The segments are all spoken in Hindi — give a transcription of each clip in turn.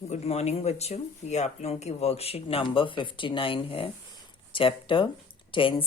गुड मॉर्निंग बच्चों। ये आप लोगों की वर्कशीट नंबर 59 है। चैप्टर 10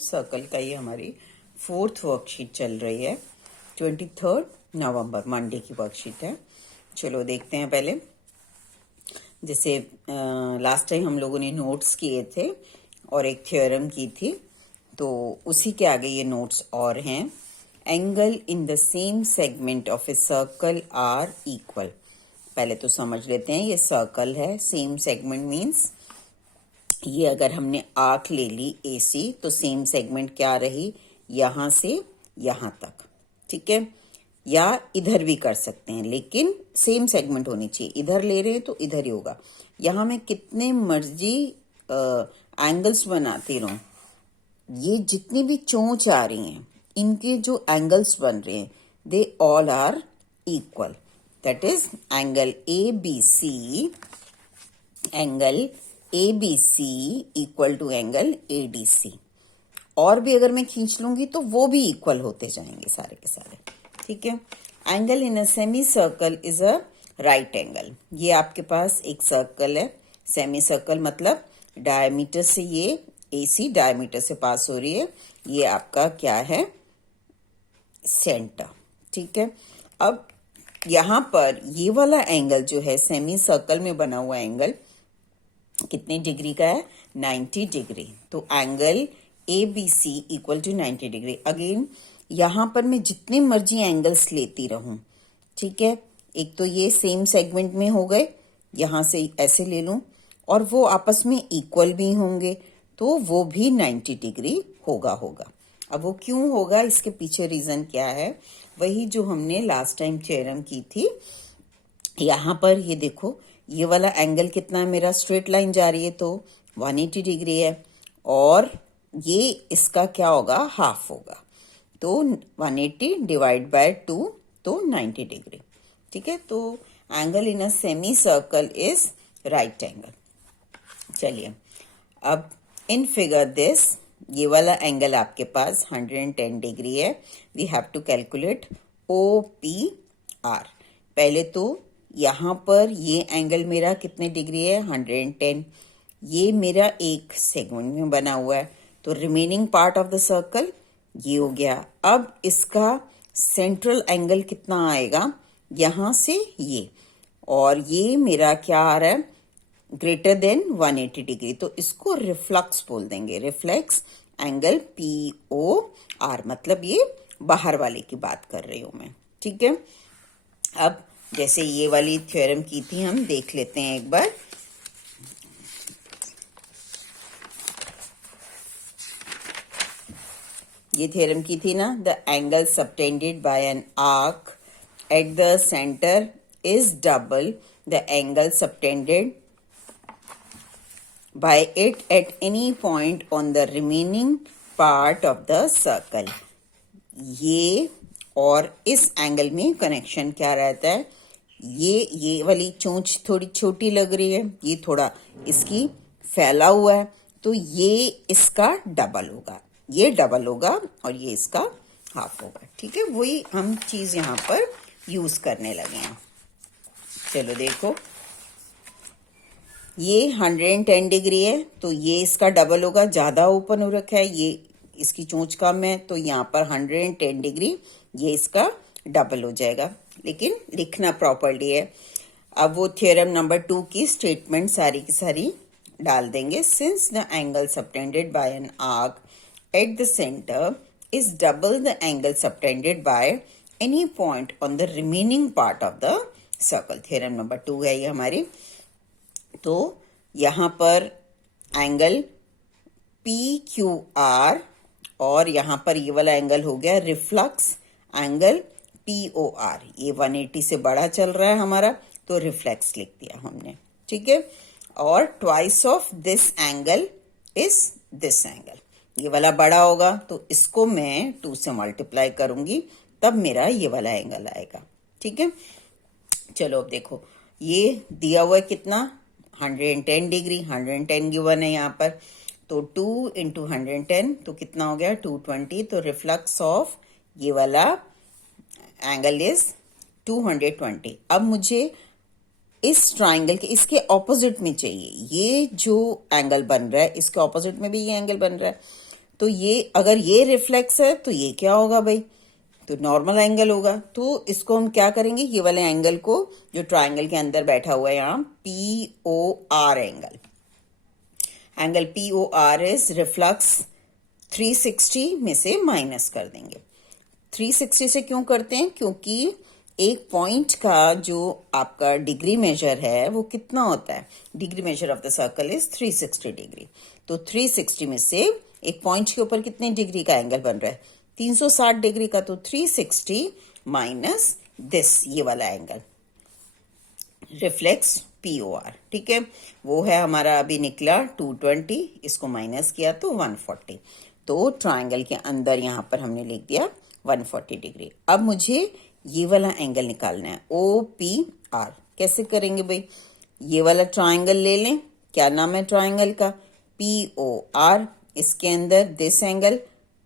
सर्कल का ये हमारी 4th वर्कशीट चल रही है। 23 नवंबर मंडे की वर्कशीट है। चलो देखते हैं पहले। जैसे लास्ट टाइम हम लोगों ने नोट्स किए थे और एक थ्योरम की थी, तो उसी के आगे ये नोट्स और हैं। Angle in the same segment of a circle are equal. पहले तो समझ लेते हैं, ये सर्कल है। सेम सेगमेंट मीन्स ये अगर हमने आर्क ले ली AC, तो सेम सेगमेंट क्या रही, यहां से यहां तक। ठीक है, या इधर भी कर सकते हैं, लेकिन सेम सेगमेंट होनी चाहिए। इधर ले रहे हैं तो इधर ही होगा। यहां मैं कितने मर्जी एंगल्स बनाती रहूं, ये जितनी भी चोंच आ रही हैं, इनके जो एंगल्स बन रहे हैं, they all are equal. That is angle ABC equal to angle ADC। और भी अगर मैं खींच लूंगी तो वो भी इक्वल होते जाएंगे सारे के सारे। ठीक है। Angle in a semi circle is a right angle. ये आपके पास एक सर्कल है। सेमी सर्कल मतलब डायमीटर से ये AC डायमीटर से पास हो रही है। ये आपका क्या है, सेंटर। ठीक है। अब यहां पर ये वाला एंगल जो है सेमी सर्कल में बना हुआ एंगल कितने डिग्री का है, 90 डिग्री। तो angle ABC equal to 90 degree. Again यहां पर मैं जितने मर्जी एंगल्स लेती रहूं, ठीक है। एक तो ये सेम सेगमेंट में हो गए, यहां से ऐसे ले लूं, और वो आपस में इक्वल भी होंगे, तो वो भी 90 डिग्री होगा। अब वो क्यों होगा, इसके पीछे रीजन क्या है, वही जो हमने लास्ट टाइम थ्योरम की थी। यहां पर ये देखो, ये वाला एंगल कितना है मेरा, स्ट्रेट लाइन जा रही है तो 180 डिग्री है, और ये इसका क्या होगा, हाफ होगा। तो 180 डिवाइड बाय 2 तो 90 डिग्री। ठीक है। तो angle in a semi circle is right angle. चलिए अब इन फिगर दिस, ये वाला एंगल आपके पास 110 डिग्री है। We have to calculate OPR। पहले तो यहां पर ये एंगल मेरा कितने डिग्री है, 110। ये मेरा एक सेगमेंट में बना हुआ है, तो remaining part of the circle ये हो गया। अब इसका सेंट्रल एंगल कितना आएगा, यहां से ये, और ये मेरा क्या आ रहा है, ग्रेटर देन 180 डिग्री। तो इसको रिफ्लक्स बोल देंगे, रिफ्लेक्स एंगल POR। मतलब ये बाहर वाले की बात कर रही हूं मैं। ठीक है। अब जैसे ये वाली थ्योरम की थी, हम देख लेते हैं एक बार। ये थ्योरम की थी ना, the angle subtended bye an arc at the centre is double the angle subtended by it at any point on the remaining part of the circle। ये और इस एंगल में कनेक्शन क्या रहता है, ये वाली चोंच थोड़ी छोटी लग रही है, ये थोड़ा इसकी फैला हुआ है, तो ये इसका डबल होगा, ये डबल होगा, और ये इसका हाफ होगा। ठीक है। वही हम चीज यहाँ पर यूज करने लगे हैं। चलो देखो, ये 110 डिग्री है, तो ये इसका डबल होगा। ज्यादा ओपन हो रखा है, ये इसकी चोंच कम है, तो यहाँ पर 110 डिग्री ये इसका डबल हो जाएगा। लेकिन लिखना प्रॉपर्ली है। अब वो थ्योरम नंबर 2 की स्टेटमेंट सारी की सारी डाल देंगे। Since the angle subtended bye an arc at the centre is double the angle subtended by any point on the remaining part of the circle. Theorem number 2 है ये हमारी। तो यहां पर एंगल PQR, और यहां पर ये वाला एंगल हो गया रिफ्लक्स एंगल POR। ये 180 से बड़ा चल रहा है हमारा, तो रिफ्लेक्स लिख दिया हमने। ठीक है। और twice of this angle is this angle. ये वाला बड़ा होगा, तो इसको मैं 2 से मल्टीप्लाई करूंगी, तब मेरा ये वाला एंगल आएगा। ठीक है। चलो अब देखो, ये दिया हुआ है कितना, 110 डिग्री, 110 गिवन है यहाँ पर, तो 2 इंटू 110 तो कितना हो गया, 220। तो रिफ्लक्स ऑफ ये वाला एंगल इज 220। अब मुझे इस ट्राइंगल के इसके ऑपोजिट में चाहिए। ये जो एंगल बन रहा है इसके ऑपोजिट में भी ये एंगल बन रहा है, तो ये अगर ये रिफ्लेक्स है तो ये क्या होगा भाई, तो नॉर्मल एंगल होगा। तो इसको हम क्या करेंगे, ये वाले एंगल को जो ट्राइंगल के अंदर बैठा हुआ है यहाँ POR angle, angle POR is reflux 360 में से माइनस कर देंगे। 360 से क्यों करते हैं, क्योंकि एक पॉइंट का जो आपका डिग्री मेजर है वो कितना होता है, degree measure of the circle is 360 degree. तो 360 में से एक पॉइंट के ऊपर कितने डिग्री का एंगल बन रहा है, 360 डिग्री का। तो 360 माइनस दिस, ये वाला एंगल रिफ्लेक्स POR, ठीक है, वो है हमारा अभी निकला 220, इसको माइनस किया तो 140। तो ट्राइंगल के अंदर यहां पर हमने लिख दिया 140 डिग्री। अब मुझे ये वाला एंगल निकालना है OPR। कैसे करेंगे भाई, ये वाला ट्राइंगल ले लें, क्या नाम है ट्राइंगल का, POR। इसके अंदर this angle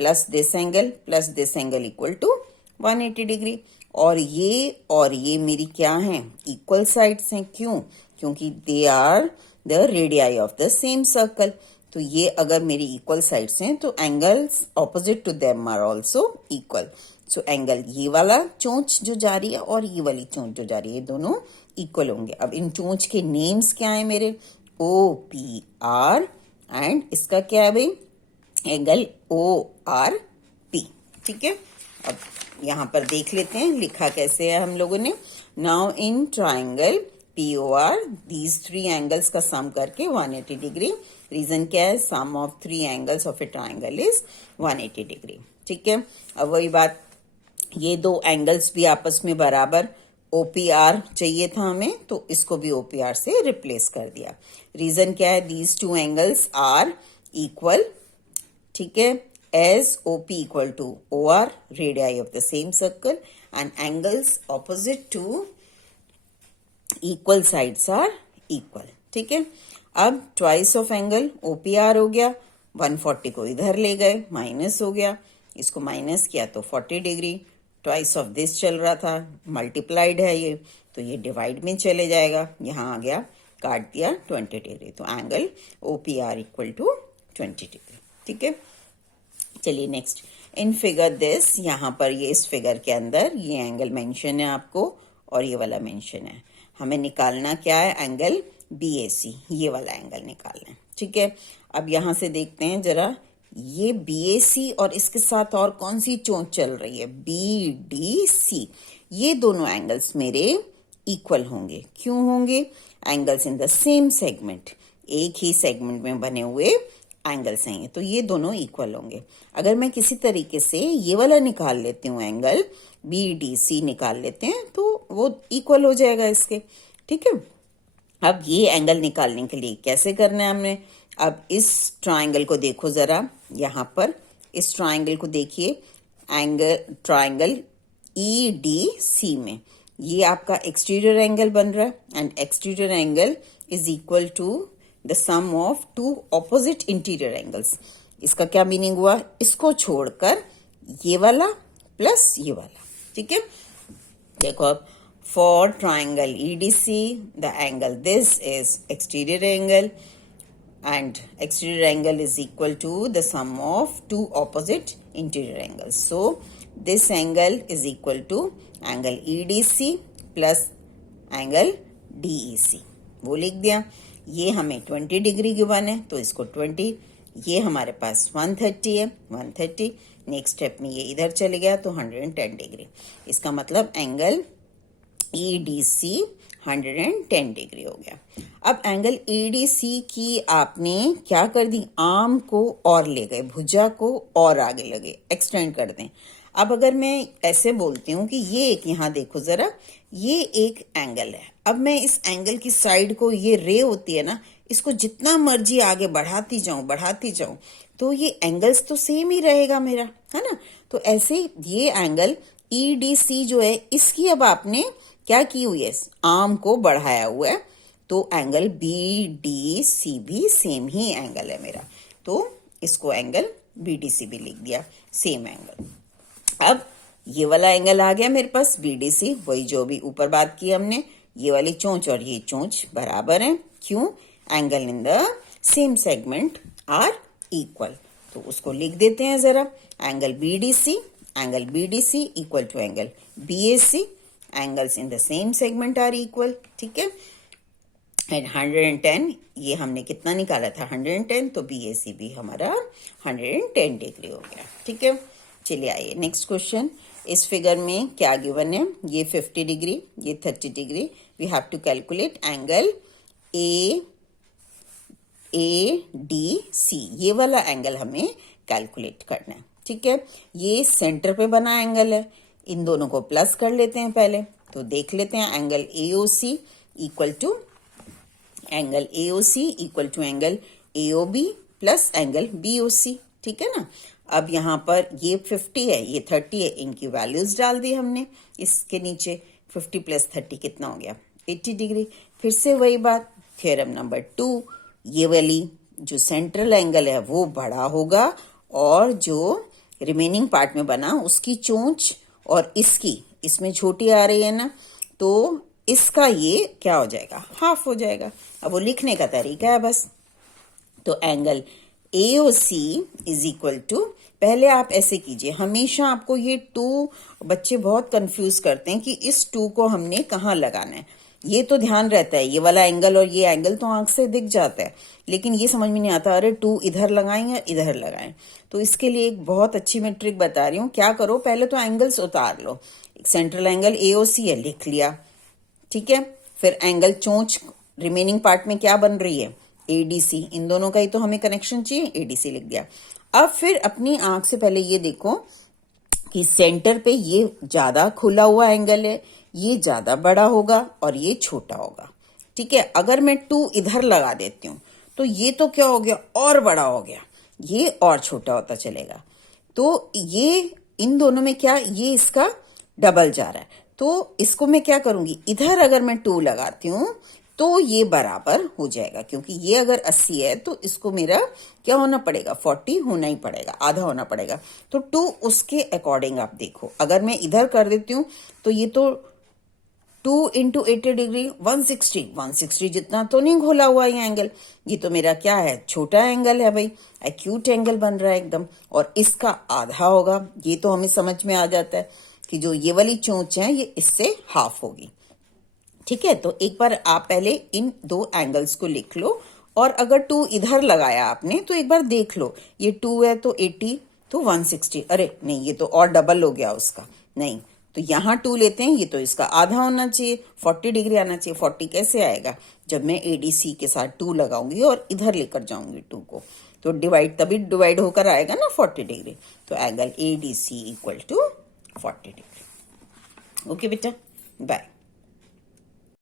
plus this angle plus this angle equal to 180 degree. और ये मेरी क्या है, इक्वल साइड्स हैं। क्यों, क्योंकि they are the radii of the same circle. तो ये अगर मेरी इक्वल साइड्स हैं तो angles opposite to them are also equal. So angle ये वाला चोंच जो जा रही है और ये वाली चोंच जो जा रही है, ये दोनों इक्वल होंगे। अब इन चोंच के नेम्स क्या है मेरे, OPR, एंड इसका क्या है भाई, एंगल ORP, ठीक है। अब यहां पर देख लेते हैं लिखा कैसे है हम लोगों ने। Now in triangle POR these 3 angles का सम करके 180 डिग्री। रीजन क्या है, sum of 3 angles of a triangle is 180 degree, ठीक है। अब वही बात, ये 2 एंगल्स भी आपस में बराबर OPR चाहिए था हमें, तो इसको भी OPR से रिप्लेस कर दिया। रीजन क्या है, दीज 2 एंगल्स आर इक्वल, ठीक है, as OP equal to OR, radii of the same circle, and angles opposite to equal sides are equal, ठीक है। अब twice of angle OPR हो गया, 140 को इधर ले गए, माइनस हो गया, इसको माइनस किया तो 40 डिग्री, ट्वाइस ऑफ दिस चल रहा था, मल्टीप्लाइड है ये, तो ये डिवाइड में चले जाएगा, यहाँ आ गया, काट दिया 20 डिग्री। तो angle OPR equal to 20 degree, ठीक है। चलिए नेक्स्ट, इन फिगर दिस, यहाँ पर ये इस फिगर के अंदर ये एंगल मेंशन है आपको और ये वाला मेंशन है। हमें निकालना क्या है, एंगल BAC, ये वाला एंगल निकालना है, ठीक है। अब यहाँ से देखते हैं जरा, ये BAC और इसके साथ और कौन सी चोंच चल रही है, BDC। ये दोनों एंगल्स मेरे इक्वल होंगे। क्यों होंगे, angles in the same segment, एक ही सेगमेंट में बने हुए एंगल्स हैं, तो ये दोनों इक्वल होंगे। अगर मैं किसी तरीके से ये वाला निकाल लेती हूँ, एंगल BDC निकाल लेते हैं, तो वो इक्वल हो जाएगा इसके, ठीक है। अब ये एंगल निकालने के लिए कैसे करना है हमने, अब इस ट्राइंगल को देखो जरा, यहाँ पर इस ट्राइंगल को देखिए, एंगल ट्राइंगल EDC में ये आपका एक्सटीरियर एंगल बन रहा है, and exterior angle is equal to the sum of 2 opposite interior angles. इसका क्या मीनिंग हुआ, इसको छोड़कर ये वाला प्लस ये वाला, ठीक है। देखो अब, for triangle EDC the angle this is exterior angle and exterior angle is equal to the sum of 2 opposite interior angles. So this angle is equal to angle EDC plus angle DEC. वो लिख दिया। ये हमें 20 डिग्री गिवन है, तो इसको 20, ये हमारे पास 130 है, 130, नेक्स्ट स्टेप में ये इधर चले गया तो 110 डिग्री। इसका मतलब एंगल EDC 110 डिग्री हो गया। अब एंगल EDC की आपने क्या कर दी, आर्म को और ले गए, भुजा को और आगे लगे, एक्सटेंड कर दें। अब अगर मैं ऐसे बोलती हूँ कि ये एक, यहाँ देखो जरा, ये एक एंगल है। अब मैं इस एंगल की साइड को, ये रे होती है ना, इसको जितना मर्जी आगे बढ़ाती जाऊं, तो ये एंगल्स तो सेम ही रहेगा मेरा, है ना। तो ऐसे ये एंगल EDC जो है, इसकी अब आपने क्या की हुई है, आर्म को बढ़ाया हुआ है, तो एंगल BDC भी सेम ही एंगल है मेरा, तो इसको एंगल BDC भी लिख दिया, सेम एंगल। अब ये वाला एंगल आ गया मेरे पास BDC, वही जो भी ऊपर बात की हमने, ये वाली चोंच और ये चोंच बराबर है। क्यों? Angle in the same segment are equal. तो उसको लिख देते हैं जरा। Angle BDC equal to angle BAC, angles in the same segment are equal. ठीक है, एंड 110 ये हमने कितना निकाला था 110, तो BAC भी हमारा 110 डिग्री हो गया। ठीक है, चलिए आइए नेक्स्ट क्वेश्चन। इस फिगर में क्या गिवन है? ये 50 डिग्री, ये 30 degree. We have to calculate angle ADC, ये वाला एंगल हमें कैलकुलेट करना है। ठीक है, ये सेंटर पे बना एंगल है, इन दोनों को प्लस कर लेते हैं पहले। तो देख लेते हैं angle AOC equal to angle AOB plus angle BOC। ठीक है ना। अब यहाँ पर ये 50 है, ये 30 है, इनकी वैल्यूज डाल दी हमने इसके नीचे। 50 प्लस 30 कितना हो गया? 80 डिग्री। फिर से वही बात, थ्योरम नंबर 2, ये वाली जो सेंट्रल एंगल है वो बड़ा होगा और जो रिमेनिंग पार्ट में बना उसकी चोंच और इसमें छोटी आ रही है ना, तो इसका ये क्या हो जाएगा? हाफ हो जाएगा। अब वो लिखने का तरीका है बस। तो angle AOC is equal to, पहले आप ऐसे कीजिए, हमेशा आपको ये 2 बच्चे बहुत कंफ्यूज करते हैं कि इस 2 को हमने कहाँ लगाना है। ये तो ध्यान रहता है, ये वाला एंगल और ये एंगल तो आंख से दिख जाता है, लेकिन ये समझ में नहीं आता अरे 2 इधर लगाएं या इधर लगाएं। तो इसके लिए एक बहुत अच्छी मैं ट्रिक बता रही हूँ। क्या करो, पहले तो एंगल्स उतार लो। सेंट्रल एंगल AOC है, लिख लिया। ठीक है, फिर एंगल चोंच रिमेनिंग पार्ट में क्या बन रही है? ADC, इन दोनों का ही तो हमें कनेक्शन चाहिए, ADC लिख दिया। अब फिर अपनी आंख से पहले ये देखो कि सेंटर पे ये ज्यादा खुला हुआ एंगल है, ये ज्यादा बड़ा होगा और ये छोटा होगा। ठीक है, अगर मैं 2 इधर लगा देती हूँ तो ये तो क्या हो गया? और बड़ा हो गया, ये और छोटा होता चलेगा। तो ये इन दोनों में क्या, ये इसका डबल जा रहा है। तो इसको मैं क्या करूंगी, इधर अगर मैं 2 लगाती हूँ तो ये बराबर हो जाएगा, क्योंकि ये अगर 80 है तो इसको मेरा क्या होना पड़ेगा? 40 होना ही पड़ेगा, आधा होना पड़ेगा। तो 2 उसके अकॉर्डिंग आप देखो। अगर मैं इधर कर देती हूँ तो ये तो 2 इंटू 80 डिग्री 160 जितना तो नहीं घोला हुआ ये एंगल। ये तो मेरा क्या है? छोटा एंगल है भाई, एक्यूट एंगल बन रहा है एकदम, और इसका आधा होगा। ये तो हमें समझ में आ जाता है कि जो ये वाली चोंच है ये इससे हाफ होगी। ठीक है, तो एक बार आप पहले इन 2 एंगल्स को लिख लो, और अगर 2 इधर लगाया आपने तो एक बार देख लो, ये 2 है तो 80 तो 160, अरे नहीं ये तो और डबल हो गया उसका, नहीं तो यहाँ 2 लेते हैं, ये तो इसका आधा होना चाहिए, 40 डिग्री आना चाहिए। 40 कैसे आएगा? जब मैं ADC के साथ 2 लगाऊंगी और इधर लेकर जाऊंगी 2 को, तो तभी डिवाइड होकर आएगा ना 40 डिग्री। तो angle ADC equal to 40 degree. Okay बेटा, बाय।